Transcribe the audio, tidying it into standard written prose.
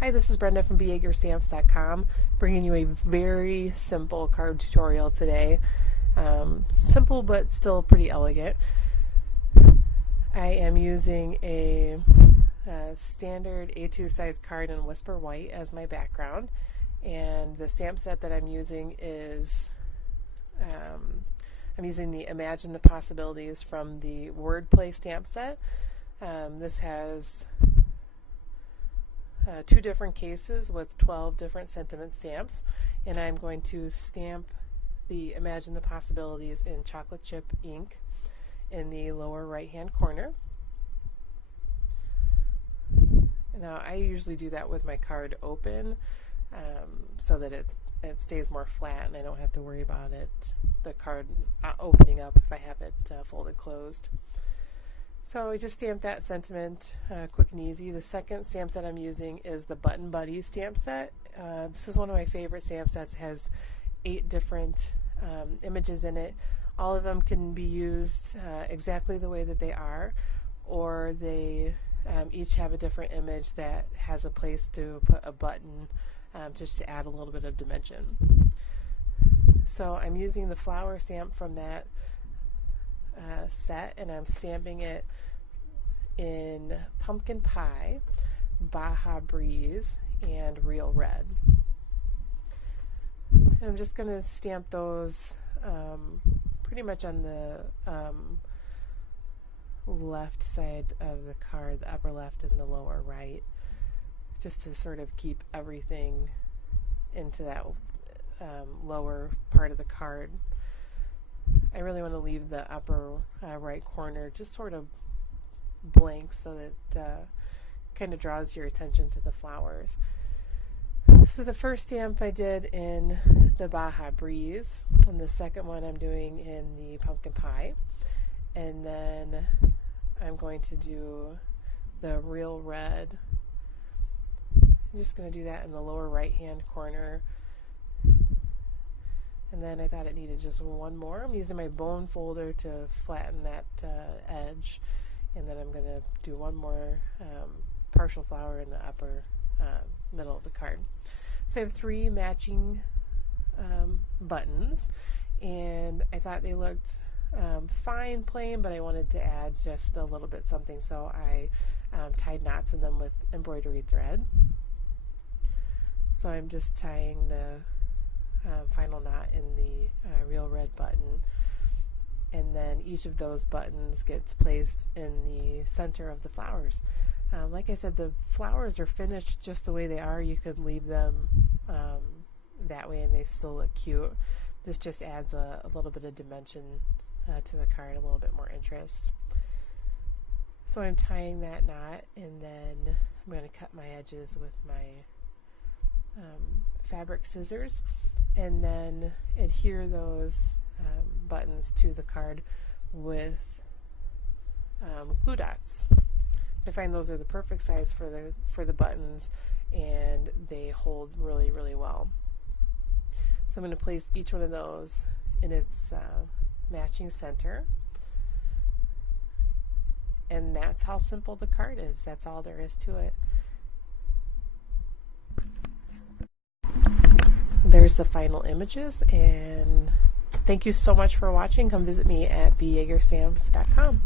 Hi, this is Brenda from BYagerStamps.com, bringing you a very simple card tutorial today. Simple but still pretty elegant. I am using a standard A2 size card in Whisper White as my background, and the stamp set that I'm using is I'm using the Imagine the Possibilities from the Wordplay stamp set. This has two different cases with 12 different sentiment stamps, and I'm going to stamp the Imagine the Possibilities in chocolate chip ink in the lower right hand corner. Now I usually do that with my card open so that it stays more flat and I don't have to worry about the card opening up if I have it folded closed. So I just stamped that sentiment quick and easy. The second stamp set I'm using is the Button Buddies stamp set. This is one of my favorite stamp sets. It has 8 different images in it. All of them can be used exactly the way that they are, or they each have a different image that has a place to put a button just to add a little bit of dimension. So I'm using the flower stamp from that set, and I'm stamping it in Pumpkin Pie, Baja Breeze, and Real Red. And I'm just going to stamp those pretty much on the left side of the card, the upper left and the lower right, just to sort of keep everything into that lower part of the card. I really want to leave the upper right corner just sort of blank so that kind of draws your attention to the flowers. So the first stamp I did in the Baja Breeze, and the second one I'm doing in the Pumpkin Pie, and then I'm going to do the Real Red. I'm just going to do that in the lower right hand corner. And then I thought it needed just one more. I'm using my bone folder to flatten that edge. And then I'm going to do one more partial flower in the upper middle of the card. So I have 3 matching buttons, and I thought they looked fine plain, but I wanted to add just a little bit something, so I tied knots in them with embroidery thread. So I'm just tying the final knot in the Real Red button, and then each of those buttons gets placed in the center of the flowers. Like I said, the flowers are finished just the way they are. You could leave them that way and they still look cute. This just adds a little bit of dimension to the card, a little bit more interest. So I'm tying that knot, and then I'm going to cut my edges with my fabric scissors, and then adhere those buttons to the card with glue dots. So I find those are the perfect size for the buttons, and they hold really, really well. So I'm going to place each one of those in its matching center, and that's how simple the card is. That's all there is to it. There's the final images, and thank you so much for watching. Come visit me at BYagerStamps.com.